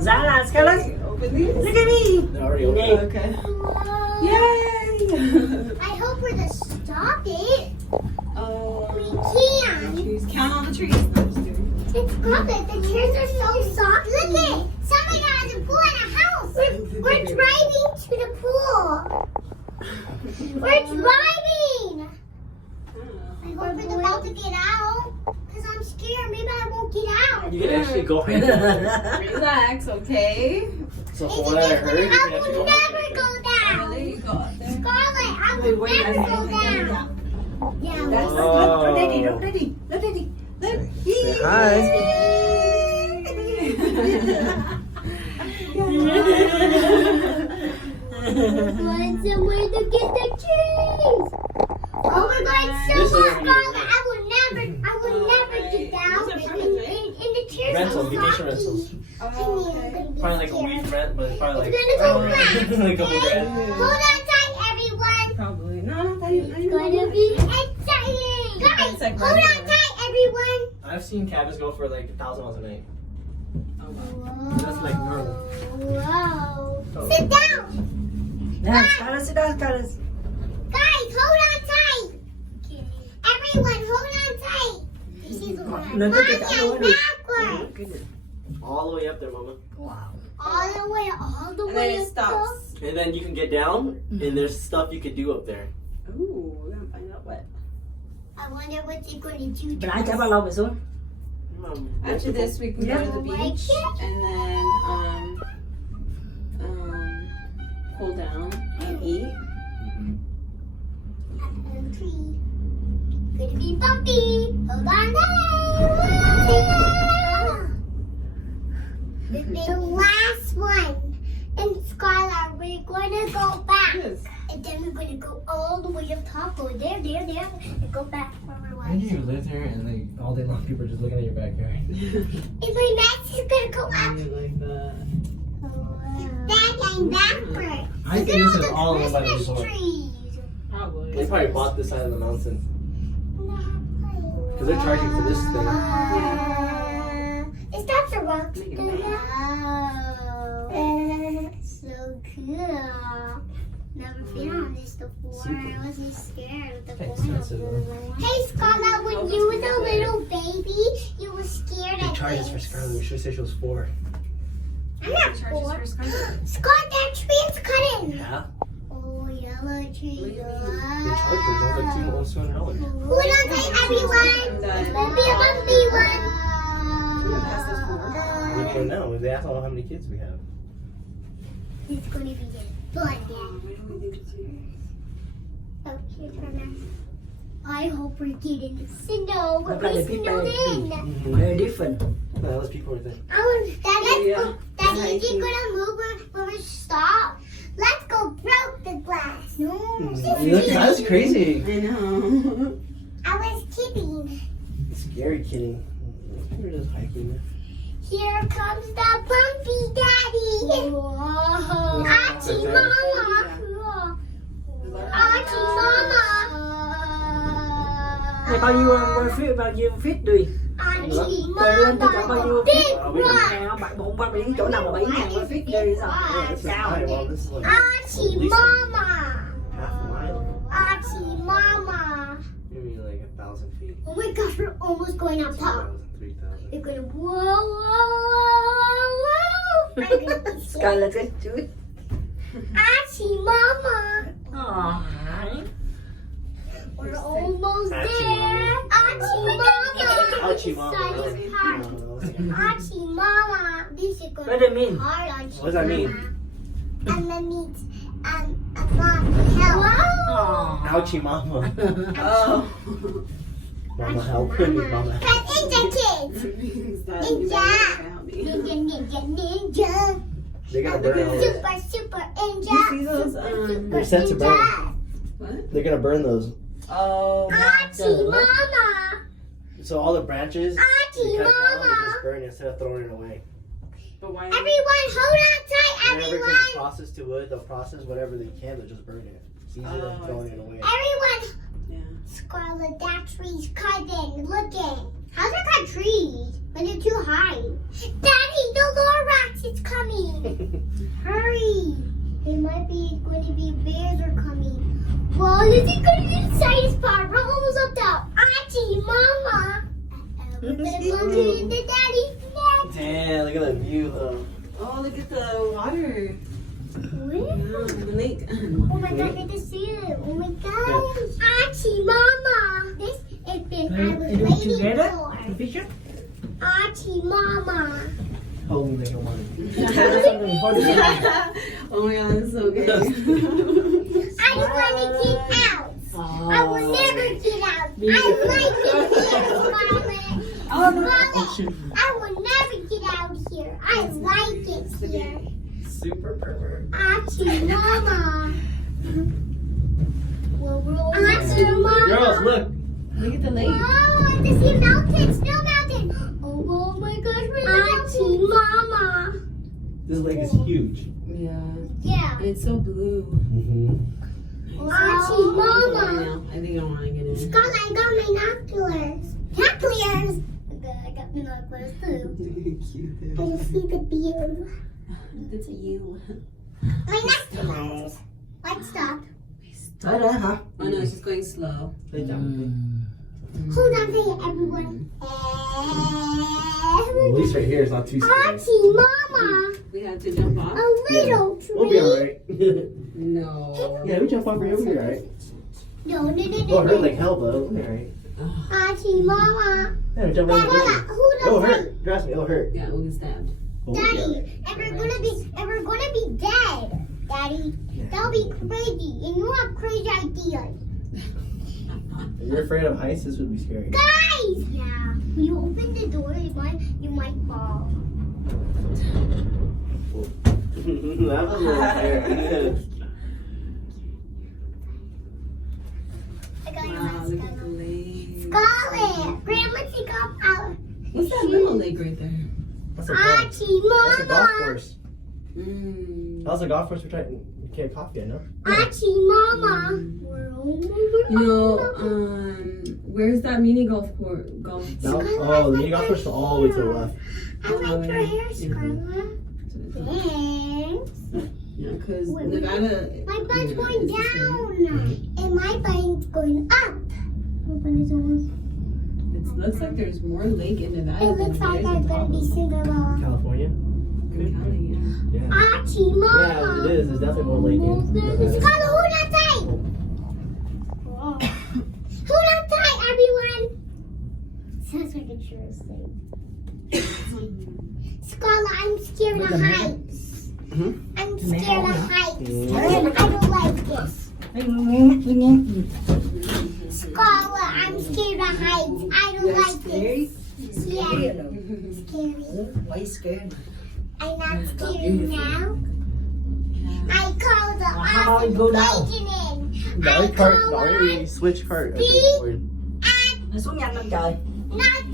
Dạ là Scarlett. Open these. Look at me. Already Okay. Yay! I hope we're to stop it. Oh. We can't. Trees. Count all the trees. No, just kidding. It's good. The chairs are so soft. Look at it. Somebody has a pool in a house. We're driving to the pool. We're driving. I hope we're about to get out. Because I'm scared. Maybe I won't get out. You can actually go right now. Relax, okay? So It's for when I just heard, you I can actually will go never right go down. Really? You go up there? Scarlett, I will never go down. Yeah, That's well, look, Daddy, look, Daddy, look, Daddy, look. Say hi. we're going somewhere to get the cheese. Oh, we're going This somewhere, is- Scarlett. I will never get down. In the chairs Rentals, are vacation softy. rentals. Oh, okay. Probably like a week rent, but it's probably It's like gonna go fast. like a couple Okay? grand. Hold on tight, everyone. Probably. No, not that even. It's gonna be exciting. Guys, It's like hold on regular. tight, everyone. I've seen cabins go for like $1,000 a night. Oh, wow. Whoa. That's like normal. Whoa. Sit down. Yeah, Scarlett, sit down, Scarlett. Guys, hold on tight. Everyone, hold on tight. This is one. Look at that Mommy, one. backward. Look at it. All the way up there, mama. Wow. All the way And then it up. stops. And then you can get down, and there's stuff you could do up there. Ooh, we're gonna find out what. I wonder what they're going to do. But I chắc bao lâu mày xuống? After this, we can go to the Yeah. beach and then cool down and eat. Tree. Gonna be bumpy. Hold on tight. The last one. And Scarlett, we're gonna go back. Yes. And then we're gonna go all the way up top, go there, and go back where we Why do was. you live there and like all day long people are just looking at your backyard? And my mask is gonna go up. Like that. Back and backward. I Look think at this all is the all owned by the Christmas resort. trees. Probably. They probably bought this side of the mountain because they're charging for this thing. Is that the rock? Make it big. Oh, so cool. Never been on this before. I wasn't scared of the Expensive, Hey, Scarlett, when you was a little baby, you were scared They of charge us for things. Scarlett. We should say she was 4. I'm not bored. Scarlett, that tree is cutting. Yeah. Oh, yellow tree. They charge us like $200. Hold on tight, everyone. It's gonna be a bumpy one. Which one now? They asked all how many kids we have. It's gonna be fun. Oh, here's her mask. I hope we're getting the snow. Look We're at the people. snowed in. Very different. No, those people right there. Oh, Daddy, Yeah. Daddy, is you gonna move when we stop? Let's go broke the glass. No, That's crazy. I know. I was kidding. Scary kidding. We're just hiking. Here comes the bumpy daddy. Whoa. Archie mama. Archie mama. Này bao nhiêu feet đi? Archie Trời lên tôi chọn bao mama. nhiêu Big feet? one. Bạn bụng ba biển chỗ nào mà 7.000 feet đi sao? Cao. Well, this is like Archie mama. half a mile. Archie mama. Maybe like 1,000 feet. Oh my gosh, we're almost going up top. 2,000, 3,000. You're gonna whoa. I'm gonna be scared. Scarlett cái chuối. Archie mama. Oh, We're almost Archie there. Archie mama. Archie mama. Exciting part. Archie mama. This is what gonna do you be mean? hard on What does that mean? And that means mom help. Oh. Ouchie mama. Oh. Mama help. Mama help. That's ninja kids. Means that Ninja. you better help me. Ninja, ninja. They're gonna burn all those. Super You see ninja. those? They're set to burn. What? They're gonna burn those. Oh. Archie mama. So all the branches, Archie you cut down, you mama. just burn it instead of throwing it away. But why? Everyone, hold on tight, Whenever it everyone. comes process to wood, they'll process whatever they can, they'll just burn it. It's easier than Oh, throwing it away. Everyone, Yeah. Scarlett, that tree's cutting. Looking. How's it cut trees when they're too high? Daddy, the Laura. it's coming. Hurry. It might be going to be bears are coming. Well, this is going to be the exciting part. We're almost up there. Auntie, Mama. We're going to go to the daddy's neck. Damn, look at the view though. Oh, look at the water. Wow. The lake. Oh my god, I get to see it. Oh my gosh. Auntie, Mama. This has been I was waiting for. The picture? Auntie, Mama. Hold me like a one. Oh my god, that's so good. I don't want to get out. I will never get out. I like it here, Scarlett. I will never get out here. I like it here. Super pervert. Auntie, Mama. Auntie, Mama. Girls, look. Look at the lake. Oh, I can see mountain, snow mountain. Oh my gosh, Auntie, Mama. This lake is huge. Yeah. Yeah. And it's so blue. Mm-hmm. Auntie, Mama. I think I want to get in. Scarlett, I got my binoculars. Binoculars. Okay, I got binoculars too. I can see the view. It's you. Binoculars. Let's stop. Oh no, it's just going slow. Good job. Hold on there, everyone. At least right here is not too scary. Auntie, Mama. We have to jump off? A little tree. We'll be alright. No. Yeah, we jump off right over here, alright? No. It'll hurt like hell, but it'll be alright. Auntie, Mama. Yeah, jump Dad, right hold over on. Who It'll doesn't? hurt. Trust me, it'll hurt. Yeah, we'll get stabbed. But we'll be alright. Daddy, and we're gonna be dead. Daddy, that'll be crazy. And you have crazy ideas. If you're afraid of heights, this would be scary. Guys! Yeah. When you open the door, you might fall. That was a little scary. I got your Wow, mask look at the on. lake. Scarlett, Grandma, take off our What's that little lake right there? That's a golf. Auntie, That's a golf Mama. course. Mm. That was a golf course we're trying to get coffee, I know. Auntie, Mama. We're almost You know, where's that mini golf course? Oh, the mini golf course is all the way to the left. I like your hair, Scarlett. Thanks. Yeah, because Wait, Nevada. My butt's yeah, going is the same. down. And my butt's going up. My butt is almost. It looks like there's more lake in Nevada. It looks than like there is I'm in gonna be Tahoe. Cinderella. California? Good counting, Yeah. Auntie, Mama. Yeah, it is. There's definitely more lake in Nevada. Scarlett, hold on tight. Hold on tight, everyone. Sounds like a true thing. Scarlett, I'm scared of heights. I'm scared of heights. I don't like this. Scarlett, I'm scared of heights. I don't like this. Yeah, scary. Why are you scared? I'm not scared now. I call the how about we go down? occupation in. Dolly cart, Dolly, switch cart. I think. Speed. Nó xuống nhanh lên trời. Not